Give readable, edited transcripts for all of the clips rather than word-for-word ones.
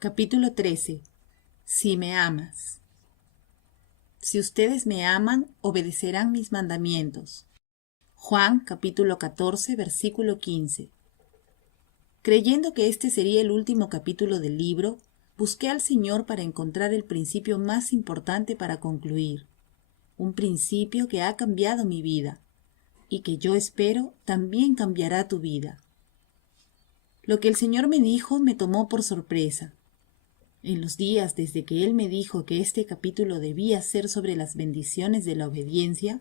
Capítulo 13. Si me amas. Si ustedes me aman, obedecerán mis mandamientos. Juan capítulo 14, versículo 15. Creyendo que este sería el último capítulo del libro, busqué al Señor para encontrar el principio más importante para concluir. Un principio que ha cambiado mi vida y que yo espero también cambiará tu vida. Lo que el Señor me dijo me tomó por sorpresa. En los días desde que Él me dijo que este capítulo debía ser sobre las bendiciones de la obediencia,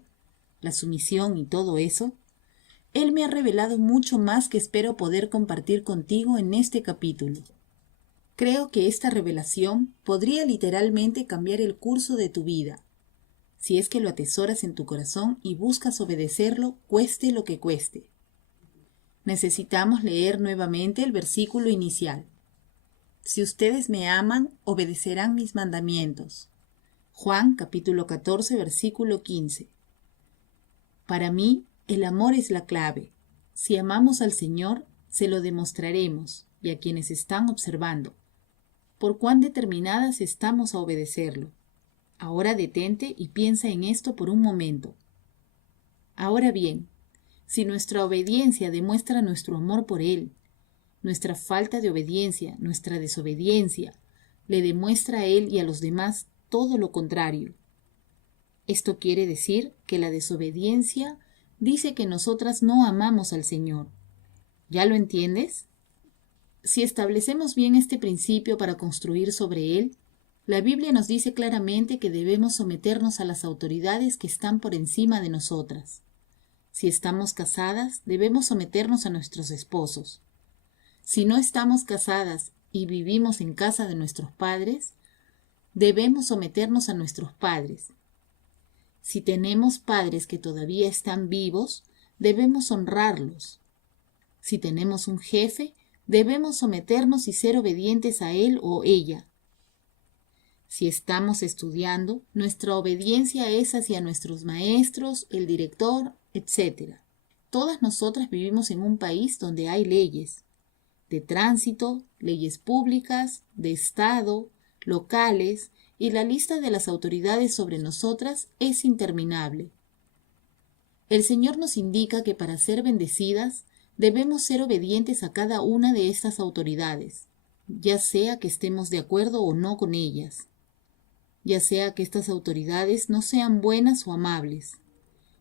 la sumisión y todo eso, Él me ha revelado mucho más que espero poder compartir contigo en este capítulo. Creo que esta revelación podría literalmente cambiar el curso de tu vida, si es que lo atesoras en tu corazón y buscas obedecerlo, cueste lo que cueste. Necesitamos leer nuevamente el versículo inicial. Si ustedes me aman, obedecerán mis mandamientos. Juan capítulo 14, versículo 15. Para mí, el amor es la clave. Si amamos al Señor, se lo demostraremos, y a quienes están observando, por cuán determinadas estamos a obedecerlo. Ahora detente y piensa en esto por un momento. Ahora bien, si nuestra obediencia demuestra nuestro amor por Él, nuestra falta de obediencia, nuestra desobediencia, le demuestra a Él y a los demás todo lo contrario. Esto quiere decir que la desobediencia dice que nosotras no amamos al Señor. ¿Ya lo entiendes? Si establecemos bien este principio para construir sobre él, la Biblia nos dice claramente que debemos someternos a las autoridades que están por encima de nosotras. Si estamos casadas, debemos someternos a nuestros esposos. Si no estamos casadas y vivimos en casa de nuestros padres, debemos someternos a nuestros padres. Si tenemos padres que todavía están vivos, debemos honrarlos. Si tenemos un jefe, debemos someternos y ser obedientes a él o ella. Si estamos estudiando, nuestra obediencia es hacia nuestros maestros, el director, etc. Todas nosotras vivimos en un país donde hay leyes de tránsito, leyes públicas, de Estado, locales, y la lista de las autoridades sobre nosotras es interminable. El Señor nos indica que para ser bendecidas debemos ser obedientes a cada una de estas autoridades, ya sea que estemos de acuerdo o no con ellas, ya sea que estas autoridades no sean buenas o amables,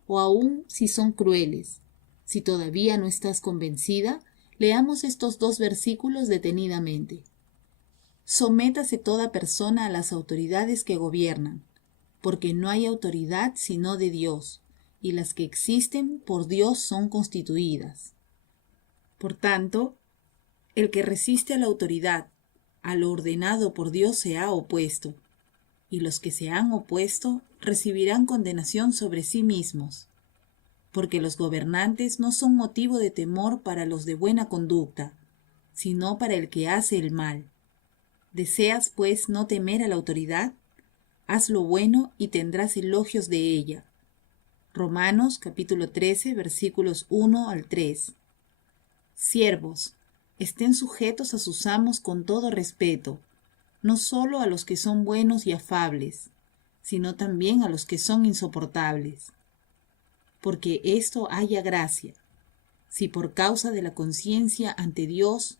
o aún si son crueles. Si todavía no estás convencida, leamos estos dos versículos detenidamente. Sométase toda persona a las autoridades que gobiernan, porque no hay autoridad sino de Dios, y las que existen por Dios son constituidas. Por tanto, el que resiste a la autoridad, a lo ordenado por Dios se ha opuesto, y los que se han opuesto recibirán condenación sobre sí mismos, porque los gobernantes no son motivo de temor para los de buena conducta, sino para el que hace el mal. ¿Deseas, pues, no temer a la autoridad? Haz lo bueno y tendrás elogios de ella. Romanos capítulo 13, versículos 1 al 3. Siervos, estén sujetos a sus amos con todo respeto, no solo a los que son buenos y afables, sino también a los que son insoportables. Porque esto haya gracia, si por causa de la conciencia ante Dios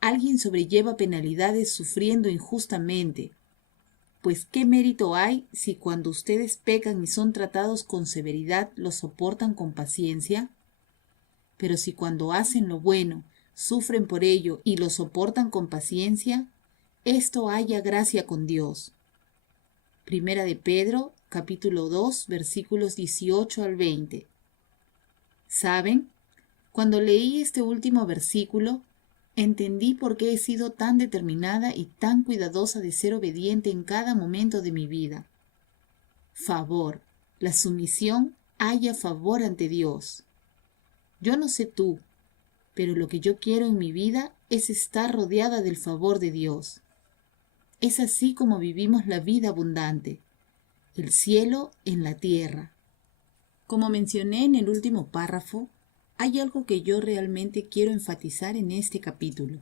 alguien sobrelleva penalidades sufriendo injustamente, pues ¿qué mérito hay si cuando ustedes pecan y son tratados con severidad los soportan con paciencia? Pero si cuando hacen lo bueno sufren por ello y lo soportan con paciencia, esto haya gracia con Dios. Primera de Pedro, capítulo 2, versículos 18 al 20. ¿Saben? Cuando leí este último versículo, entendí por qué he sido tan determinada y tan cuidadosa de ser obediente en cada momento de mi vida. Favor, la sumisión haya favor ante Dios. Yo no sé tú, pero lo que yo quiero en mi vida es estar rodeada del favor de Dios. Es así como vivimos la vida abundante, el cielo en la tierra. Como mencioné en el último párrafo, hay algo que yo realmente quiero enfatizar en este capítulo.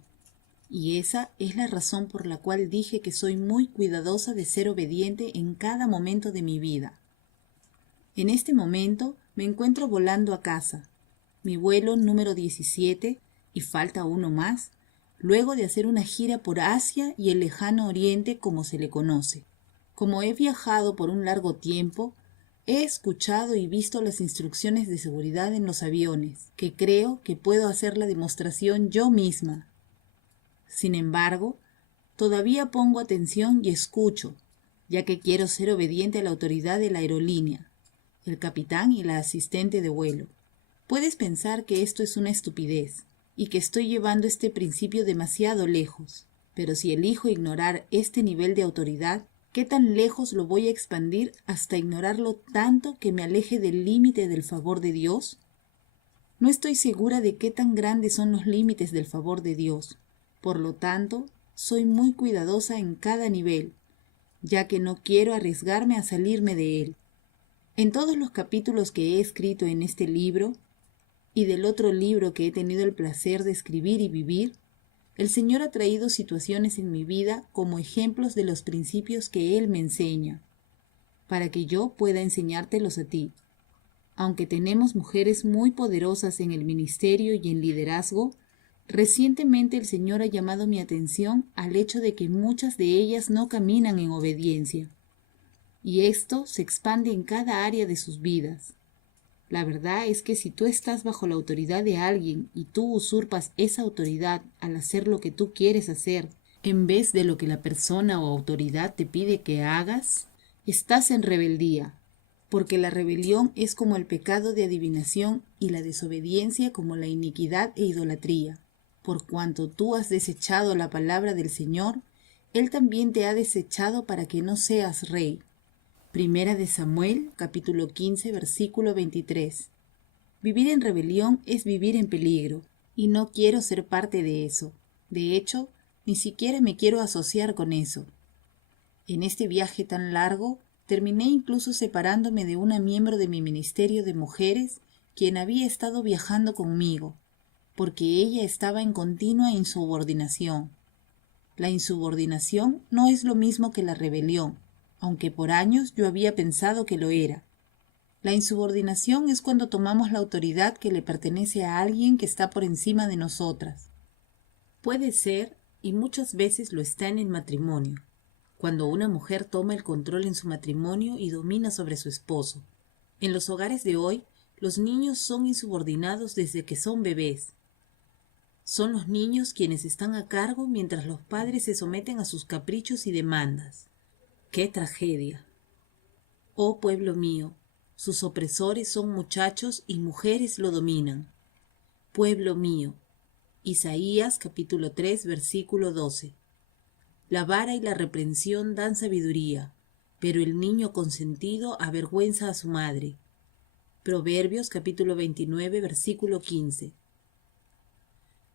Y esa es la razón por la cual dije que soy muy cuidadosa de ser obediente en cada momento de mi vida. En este momento me encuentro volando a casa, mi vuelo número 17, y falta uno más, luego de hacer una gira por Asia y el lejano Oriente como se le conoce. Como he viajado por un largo tiempo, he escuchado y visto las instrucciones de seguridad en los aviones, que creo que puedo hacer la demostración yo misma. Sin embargo, todavía pongo atención y escucho, ya que quiero ser obediente a la autoridad de la aerolínea, el capitán y la asistente de vuelo. Puedes pensar que esto es una estupidez y que estoy llevando este principio demasiado lejos, pero si elijo ignorar este nivel de autoridad, ¿qué tan lejos lo voy a expandir hasta ignorarlo tanto que me aleje del límite del favor de Dios? No estoy segura de qué tan grandes son los límites del favor de Dios. Por lo tanto, soy muy cuidadosa en cada nivel, ya que no quiero arriesgarme a salirme de él. En todos los capítulos que he escrito en este libro, y del otro libro que he tenido el placer de escribir y vivir, el Señor ha traído situaciones en mi vida como ejemplos de los principios que Él me enseña, para que yo pueda enseñártelos a ti. Aunque tenemos mujeres muy poderosas en el ministerio y en liderazgo, recientemente el Señor ha llamado mi atención al hecho de que muchas de ellas no caminan en obediencia, y esto se expande en cada área de sus vidas. La verdad es que si tú estás bajo la autoridad de alguien y tú usurpas esa autoridad al hacer lo que tú quieres hacer, en vez de lo que la persona o autoridad te pide que hagas, estás en rebeldía, porque la rebelión es como el pecado de adivinación y la desobediencia como la iniquidad e idolatría. Por cuanto tú has desechado la palabra del Señor, Él también te ha desechado para que no seas rey. Primera de Samuel, capítulo 15, versículo 23. Vivir en rebelión es vivir en peligro, y no quiero ser parte de eso. De hecho, ni siquiera me quiero asociar con eso. En este viaje tan largo, terminé incluso separándome de una miembro de mi ministerio de mujeres, quien había estado viajando conmigo, porque ella estaba en continua insubordinación. La insubordinación no es lo mismo que la rebelión, aunque por años yo había pensado que lo era. La insubordinación es cuando tomamos la autoridad que le pertenece a alguien que está por encima de nosotras. Puede ser, y muchas veces lo está en el matrimonio, cuando una mujer toma el control en su matrimonio y domina sobre su esposo. En los hogares de hoy, los niños son insubordinados desde que son bebés. Son los niños quienes están a cargo mientras los padres se someten a sus caprichos y demandas. ¡Qué tragedia! Oh pueblo mío, sus opresores son muchachos y mujeres lo dominan. Pueblo mío. Isaías capítulo 3 versículo 12. La vara y la reprensión dan sabiduría, pero el niño consentido avergüenza a su madre. Proverbios capítulo 29 versículo 15.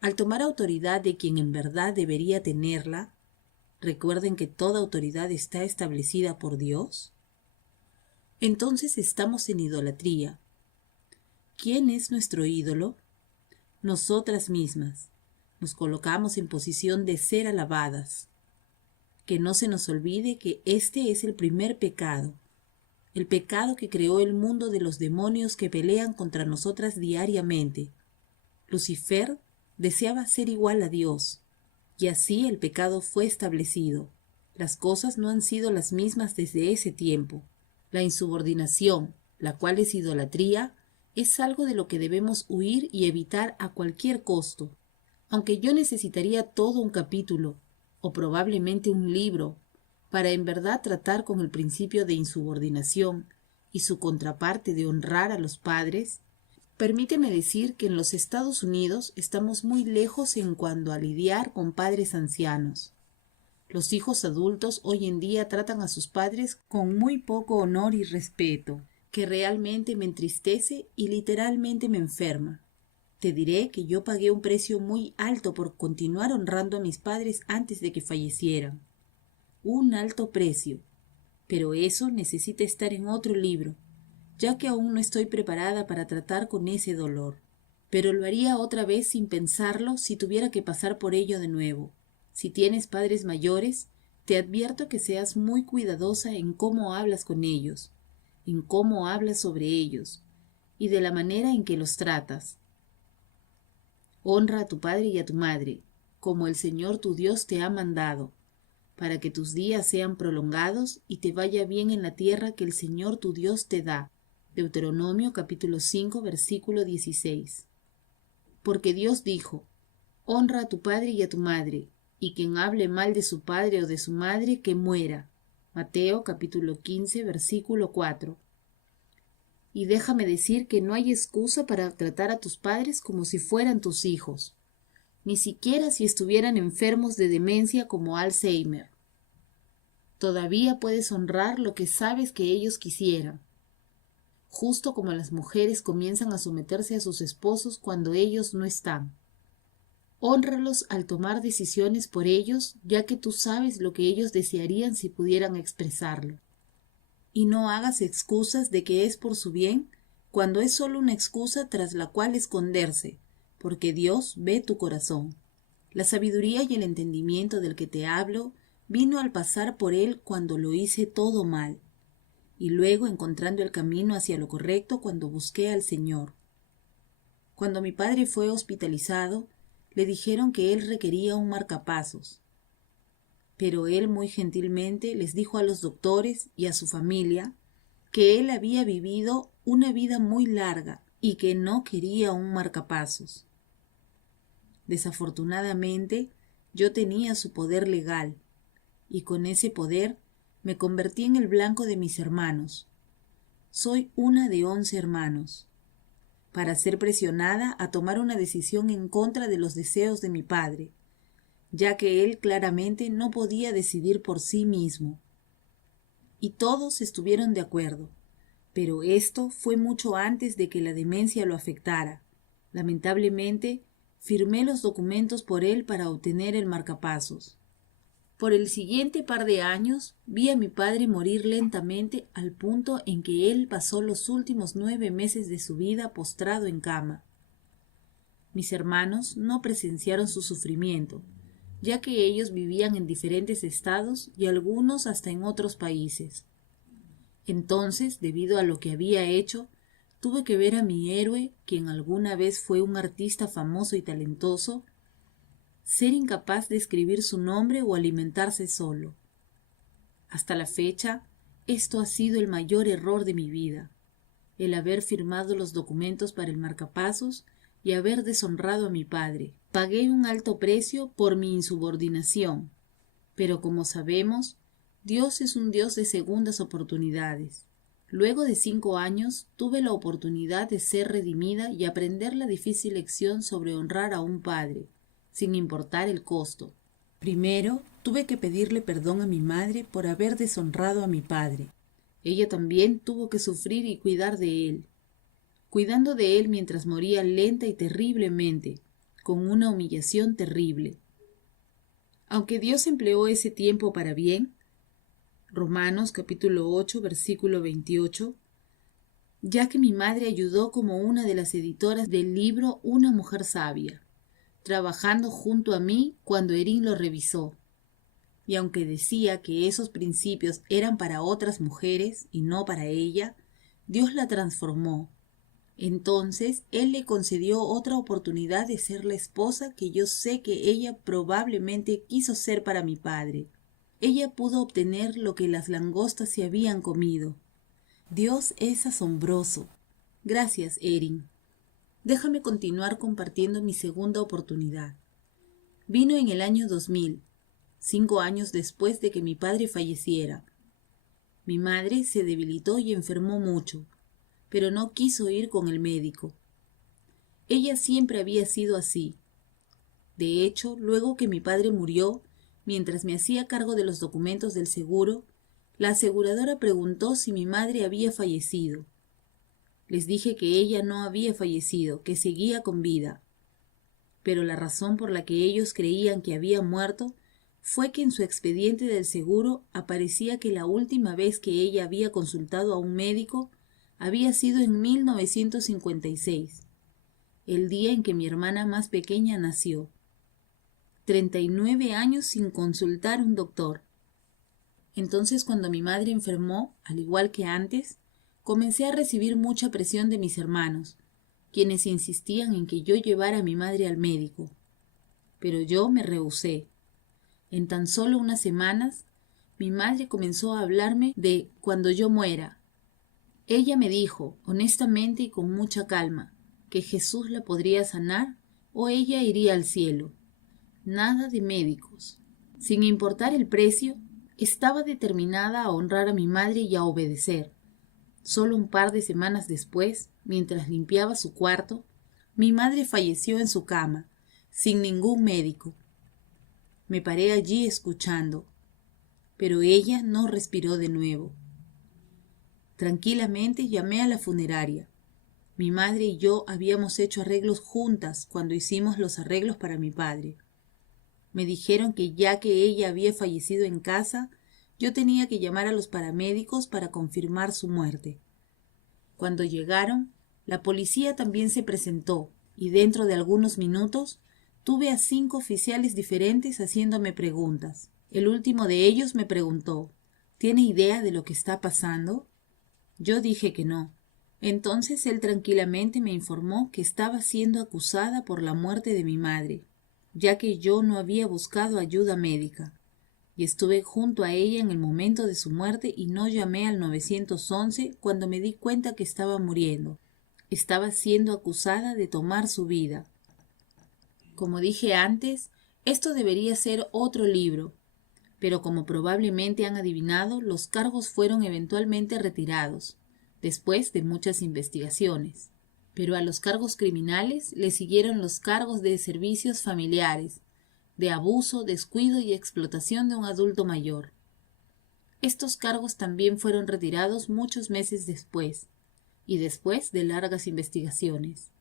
Al tomar autoridad de quien en verdad debería tenerla, recuerden que toda autoridad está establecida por Dios. Entonces estamos en idolatría. ¿Quién es nuestro ídolo? Nosotras mismas. Nos colocamos en posición de ser alabadas. Que no se nos olvide que este es el primer pecado, el pecado que creó el mundo de los demonios que pelean contra nosotras diariamente. Lucifer deseaba ser igual a Dios, y así el pecado fue establecido. Las cosas no han sido las mismas desde ese tiempo. La insubordinación, la cual es idolatría, es algo de lo que debemos huir y evitar a cualquier costo. Aunque yo necesitaría todo un capítulo, o probablemente un libro, para en verdad tratar con el principio de insubordinación y su contraparte de honrar a los padres, permíteme decir que en los Estados Unidos estamos muy lejos en cuanto a lidiar con padres ancianos. Los hijos adultos hoy en día tratan a sus padres con muy poco honor y respeto, que realmente me entristece y literalmente me enferma. Te diré que yo pagué un precio muy alto por continuar honrando a mis padres antes de que fallecieran. Un alto precio. Pero eso necesita estar en otro libro, ya que aún no estoy preparada para tratar con ese dolor. Pero lo haría otra vez sin pensarlo si tuviera que pasar por ello de nuevo. Si tienes padres mayores, te advierto que seas muy cuidadosa en cómo hablas con ellos, en cómo hablas sobre ellos y de la manera en que los tratas. Honra a tu padre y a tu madre, como el Señor tu Dios te ha mandado, para que tus días sean prolongados y te vaya bien en la tierra que el Señor tu Dios te da. Deuteronomio capítulo 5, versículo 16. Porque Dios dijo, honra a tu padre y a tu madre, y quien hable mal de su padre o de su madre, que muera. Mateo capítulo 15, versículo 4. Y déjame decir que no hay excusa para tratar a tus padres como si fueran tus hijos, ni siquiera si estuvieran enfermos de demencia como Alzheimer. Todavía puedes honrar lo que sabes que ellos quisieran, justo como las mujeres comienzan a someterse a sus esposos cuando ellos no están. Hónralos al tomar decisiones por ellos, ya que tú sabes lo que ellos desearían si pudieran expresarlo. Y no hagas excusas de que es por su bien, cuando es solo una excusa tras la cual esconderse, porque Dios ve tu corazón. La sabiduría y el entendimiento del que te hablo vino al pasar por él cuando lo hice todo mal, y luego encontrando el camino hacia lo correcto cuando busqué al Señor. Cuando mi padre fue hospitalizado, le dijeron que él requería un marcapasos. Pero él muy gentilmente les dijo a los doctores y a su familia que él había vivido una vida muy larga y que no quería un marcapasos. Desafortunadamente, yo tenía su poder legal, y con ese poder me convertí en el blanco de mis hermanos. Soy una de 11 hermanos. Para ser presionada a tomar una decisión en contra de los deseos de mi padre, ya que él claramente no podía decidir por sí mismo. Y todos estuvieron de acuerdo, pero esto fue mucho antes de que la demencia lo afectara. Lamentablemente, firmé los documentos por él para obtener el marcapasos. Por el siguiente par de años, vi a mi padre morir lentamente al punto en que él pasó los últimos 9 meses de su vida postrado en cama. Mis hermanos no presenciaron su sufrimiento, ya que ellos vivían en diferentes estados y algunos hasta en otros países. Entonces, debido a lo que había hecho, tuve que ver a mi héroe, quien alguna vez fue un artista famoso y talentoso, ser incapaz de escribir su nombre o alimentarse solo. Hasta la fecha, esto ha sido el mayor error de mi vida, el haber firmado los documentos para el marcapasos y haber deshonrado a mi padre. Pagué un alto precio por mi insubordinación, pero como sabemos, Dios es un Dios de segundas oportunidades. Luego de 5 años, tuve la oportunidad de ser redimida y aprender la difícil lección sobre honrar a un padre, sin importar el costo. Primero, tuve que pedirle perdón a mi madre por haber deshonrado a mi padre. Ella también tuvo que sufrir y cuidar de él, cuidando de él mientras moría lenta y terriblemente, con una humillación terrible. Aunque Dios empleó ese tiempo para bien, Romanos capítulo 8, versículo 28, ya que mi madre ayudó como una de las editoras del libro Una mujer sabia, trabajando junto a mí cuando Erin lo revisó. Y aunque decía que esos principios eran para otras mujeres y no para ella, Dios la transformó. Entonces Él le concedió otra oportunidad de ser la esposa que yo sé que ella probablemente quiso ser para mi padre. Ella pudo obtener lo que las langostas se habían comido. Dios es asombroso. Gracias, Erin. Déjame continuar compartiendo mi segunda oportunidad. Vino en el año 2000, 5 años después de que mi padre falleciera. Mi madre se debilitó y enfermó mucho, pero no quiso ir con el médico. Ella siempre había sido así. De hecho, luego que mi padre murió, mientras me hacía cargo de los documentos del seguro, la aseguradora preguntó si mi madre había fallecido. Les dije que ella no había fallecido, que seguía con vida. Pero la razón por la que ellos creían que había muerto fue que en su expediente del seguro aparecía que la última vez que ella había consultado a un médico había sido en 1956, el día en que mi hermana más pequeña nació. 39 años sin consultar a un doctor. Entonces, cuando mi madre enfermó, al igual que antes, comencé a recibir mucha presión de mis hermanos, quienes insistían en que yo llevara a mi madre al médico. Pero yo me rehusé. En tan solo unas semanas, mi madre comenzó a hablarme de cuando yo muera. Ella me dijo, honestamente y con mucha calma, que Jesús la podría sanar o ella iría al cielo. Nada de médicos. Sin importar el precio, estaba determinada a honrar a mi madre y a obedecer. Solo un par de semanas después, mientras limpiaba su cuarto, mi madre falleció en su cama, sin ningún médico. Me paré allí escuchando, pero ella no respiró de nuevo. Tranquilamente llamé a la funeraria. Mi madre y yo habíamos hecho arreglos juntas cuando hicimos los arreglos para mi padre. Me dijeron que ya que ella había fallecido en casa, yo tenía que llamar a los paramédicos para confirmar su muerte. Cuando llegaron, la policía también se presentó y dentro de algunos minutos tuve a 5 oficiales diferentes haciéndome preguntas. El último de ellos me preguntó, ¿tiene idea de lo que está pasando? Yo dije que no. Entonces él tranquilamente me informó que estaba siendo acusada por la muerte de mi madre, ya que yo no había buscado ayuda médica, y estuve junto a ella en el momento de su muerte y no llamé al 911 cuando me di cuenta que estaba muriendo. Estaba siendo acusada de tomar su vida. Como dije antes, esto debería ser otro libro, pero como probablemente han adivinado, los cargos fueron eventualmente retirados, después de muchas investigaciones. Pero a los cargos criminales le siguieron los cargos de servicios familiares, de abuso, descuido y explotación de un adulto mayor. Estos cargos también fueron retirados muchos meses después, y después de largas investigaciones.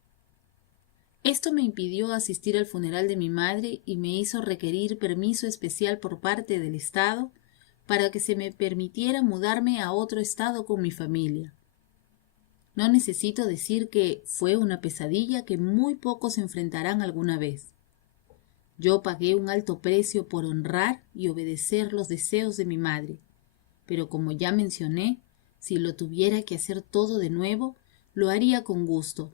Esto me impidió asistir al funeral de mi madre y me hizo requerir permiso especial por parte del Estado para que se me permitiera mudarme a otro estado con mi familia. No necesito decir que fue una pesadilla que muy pocos enfrentarán alguna vez. Yo pagué un alto precio por honrar y obedecer los deseos de mi madre, pero como ya mencioné, si lo tuviera que hacer todo de nuevo, lo haría con gusto.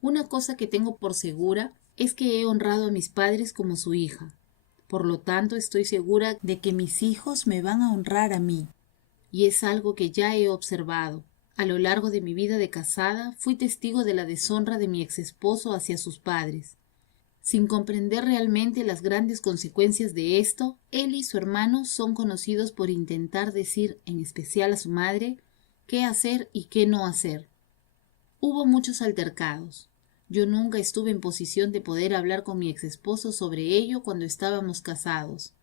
Una cosa que tengo por segura es que he honrado a mis padres como su hija. Por lo tanto, estoy segura de que mis hijos me van a honrar a mí. Y es algo que ya he observado. A lo largo de mi vida de casada, fui testigo de la deshonra de mi exesposo hacia sus padres. Sin comprender realmente las grandes consecuencias de esto, él y su hermano son conocidos por intentar decir, en especial a su madre, qué hacer y qué no hacer. Hubo muchos altercados. Yo nunca estuve en posición de poder hablar con mi exesposo sobre ello cuando estábamos casados,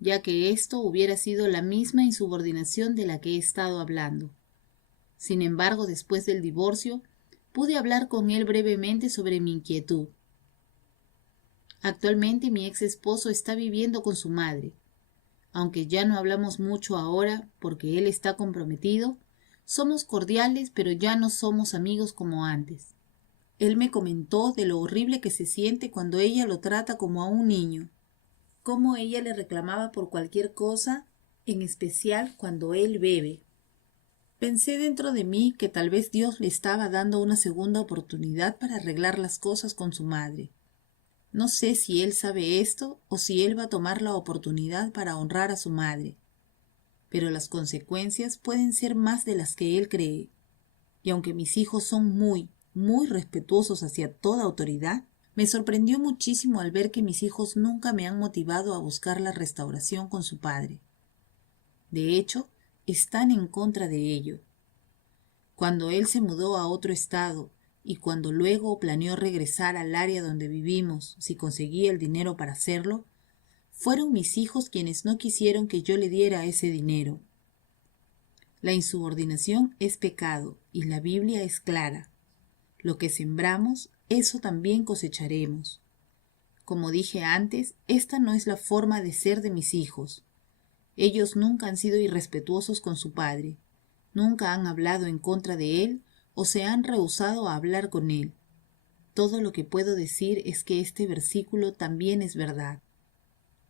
ya que esto hubiera sido la misma insubordinación de la que he estado hablando. Sin embargo, después del divorcio, pude hablar con él brevemente sobre mi inquietud. Actualmente mi ex esposo está viviendo con su madre. Aunque ya no hablamos mucho ahora porque él está comprometido, somos cordiales pero ya no somos amigos como antes. Él me comentó de lo horrible que se siente cuando ella lo trata como a un niño, cómo ella le reclamaba por cualquier cosa, en especial cuando él bebe. Pensé dentro de mí que tal vez Dios le estaba dando una segunda oportunidad para arreglar las cosas con su madre. No sé si él sabe esto o si él va a tomar la oportunidad para honrar a su madre, pero las consecuencias pueden ser más de las que él cree. Y aunque mis hijos son muy respetuosos hacia toda autoridad, me sorprendió muchísimo al ver que mis hijos nunca me han motivado a buscar la restauración con su padre. De hecho, están en contra de ello. Cuando él se mudó a otro estado y cuando luego planeó regresar al área donde vivimos si conseguía el dinero para hacerlo, fueron mis hijos quienes no quisieron que yo le diera ese dinero. La insubordinación es pecado y la Biblia es clara. Lo que sembramos, eso también cosecharemos. Como dije antes, esta no es la forma de ser de mis hijos. Ellos nunca han sido irrespetuosos con su padre, nunca han hablado en contra de él o se han rehusado a hablar con él. Todo lo que puedo decir es que este versículo también es verdad.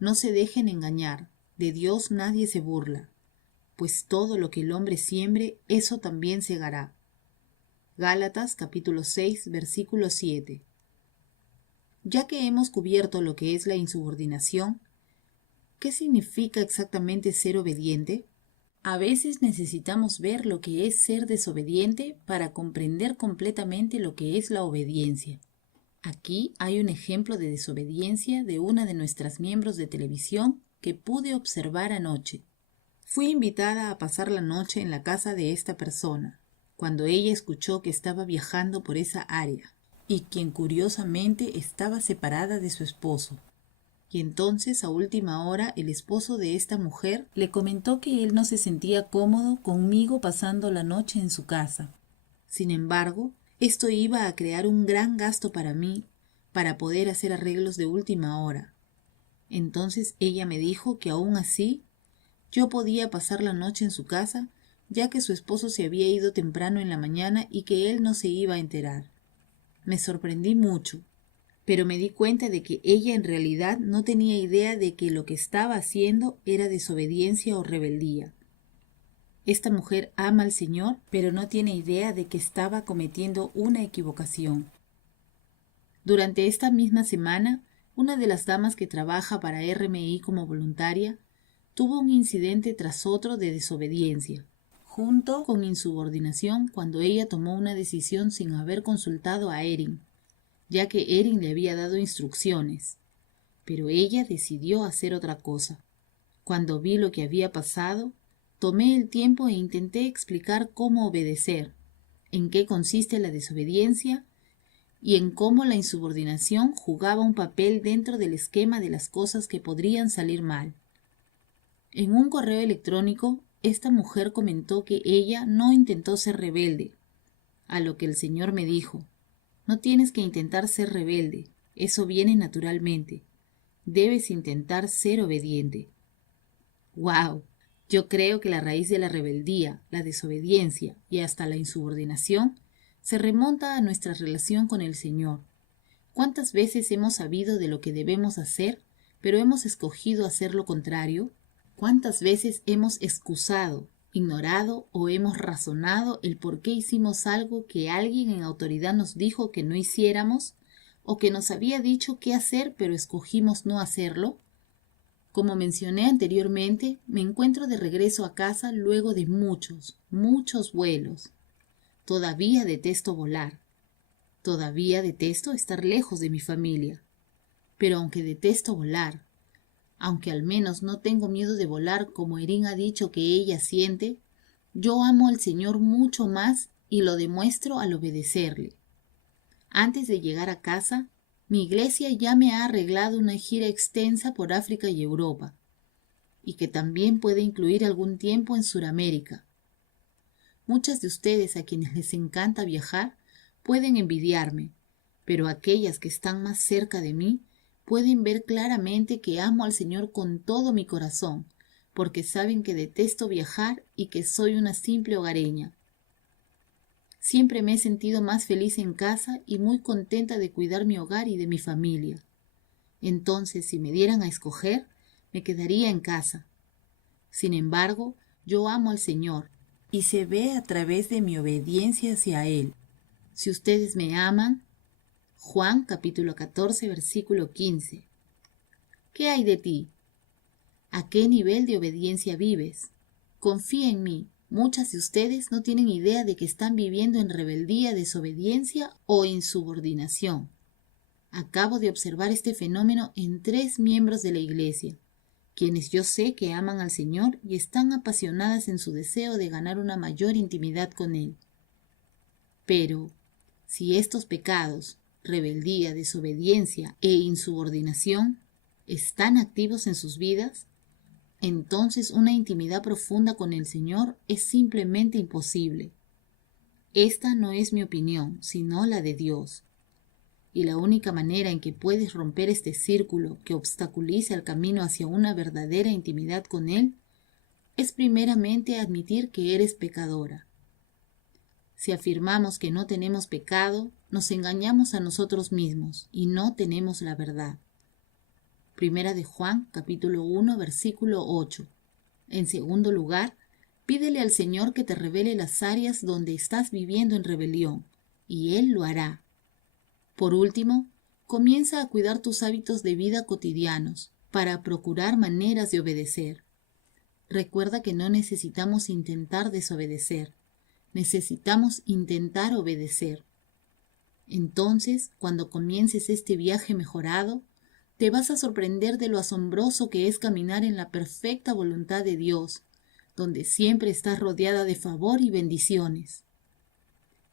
No se dejen engañar, de Dios nadie se burla, pues todo lo que el hombre siembre, eso también segará. Gálatas capítulo 6, versículo 7. Ya que hemos cubierto lo que es la insubordinación, ¿qué significa exactamente ser obediente? A veces necesitamos ver lo que es ser desobediente para comprender completamente lo que es la obediencia. Aquí hay un ejemplo de desobediencia de una de nuestras miembros de televisión que pude observar anoche. Fui invitada a pasar la noche en la casa de esta persona, cuando ella escuchó que estaba viajando por esa área, y quien curiosamente estaba separada de su esposo. Y entonces a última hora el esposo de esta mujer le comentó que él no se sentía cómodo conmigo pasando la noche en su casa. Sin embargo, esto iba a crear un gran gasto para mí, para poder hacer arreglos de última hora. Entonces ella me dijo que aún así yo podía pasar la noche en su casa, ya que su esposo se había ido temprano en la mañana y que él no se iba a enterar. Me sorprendí mucho, pero me di cuenta de que ella en realidad no tenía idea de que lo que estaba haciendo era desobediencia o rebeldía. Esta mujer ama al Señor, pero no tiene idea de que estaba cometiendo una equivocación. Durante esta misma semana, una de las damas que trabaja para RMI como voluntaria tuvo un incidente tras otro de desobediencia, junto con insubordinación cuando ella tomó una decisión sin haber consultado a Erin, ya que Erin le había dado instrucciones, pero ella decidió hacer otra cosa. Cuando vi lo que había pasado, tomé el tiempo e intenté explicar cómo obedecer, en qué consiste la desobediencia y en cómo la insubordinación jugaba un papel dentro del esquema de las cosas que podrían salir mal. En un correo electrónico, esta mujer comentó que ella no intentó ser rebelde, a lo que el Señor me dijo: no tienes que intentar ser rebelde, eso viene naturalmente. Debes intentar ser obediente. ¡Wow! Yo creo que la raíz de la rebeldía, la desobediencia y hasta la insubordinación se remonta a nuestra relación con el Señor. ¿Cuántas veces hemos sabido de lo que debemos hacer, pero hemos escogido hacer lo contrario? ¿Cuántas veces hemos excusado, ignorado o hemos razonado el por qué hicimos algo que alguien en autoridad nos dijo que no hiciéramos o que nos había dicho qué hacer pero escogimos no hacerlo? Como mencioné anteriormente, me encuentro de regreso a casa luego de muchos vuelos. Todavía detesto volar. Todavía detesto estar lejos de mi familia. Pero aunque detesto volar, aunque al menos no tengo miedo de volar como Erin ha dicho que ella siente, yo amo al Señor mucho más y lo demuestro al obedecerle. Antes de llegar a casa, mi iglesia ya me ha arreglado una gira extensa por África y Europa, y que también puede incluir algún tiempo en Sudamérica. Muchas de ustedes a quienes les encanta viajar pueden envidiarme, pero aquellas que están más cerca de mí pueden ver claramente que amo al Señor con todo mi corazón, porque saben que detesto viajar y que soy una simple hogareña. Siempre me he sentido más feliz en casa y muy contenta de cuidar mi hogar y de mi familia. Entonces, si me dieran a escoger, me quedaría en casa. Sin embargo, yo amo al Señor y se ve a través de mi obediencia hacia Él. Si ustedes me aman, Juan capítulo 14, versículo 15. ¿Qué hay de ti? ¿A qué nivel de obediencia vives? Confía en mí. Muchas de ustedes no tienen idea de que están viviendo en rebeldía, desobediencia o insubordinación. Acabo de observar este fenómeno en 3 miembros de la iglesia, quienes yo sé que aman al Señor y están apasionadas en su deseo de ganar una mayor intimidad con Él. Pero, si estos pecados, rebeldía, desobediencia e insubordinación, están activos en sus vidas, entonces una intimidad profunda con el Señor es simplemente imposible. Esta no es mi opinión, sino la de Dios. Y la única manera en que puedes romper este círculo que obstaculiza el camino hacia una verdadera intimidad con Él es primeramente admitir que eres pecadora. Si afirmamos que no tenemos pecado, nos engañamos a nosotros mismos y no tenemos la verdad. Primera de Juan, capítulo 1, versículo 8. En segundo lugar, pídele al Señor que te revele las áreas donde estás viviendo en rebelión, y Él lo hará. Por último, comienza a cuidar tus hábitos de vida cotidianos para procurar maneras de obedecer. Recuerda que no necesitamos intentar desobedecer, necesitamos intentar obedecer. Entonces, cuando comiences este viaje mejorado, te vas a sorprender de lo asombroso que es caminar en la perfecta voluntad de Dios, donde siempre estás rodeada de favor y bendiciones.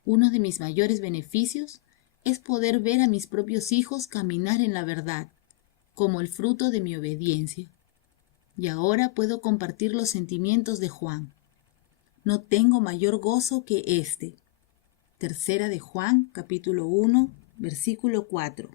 Uno de mis mayores beneficios es poder ver a mis propios hijos caminar en la verdad, como el fruto de mi obediencia. Y ahora puedo compartir los sentimientos de Juan. No tengo mayor gozo que este. Tercera de Juan, capítulo 1, versículo 4.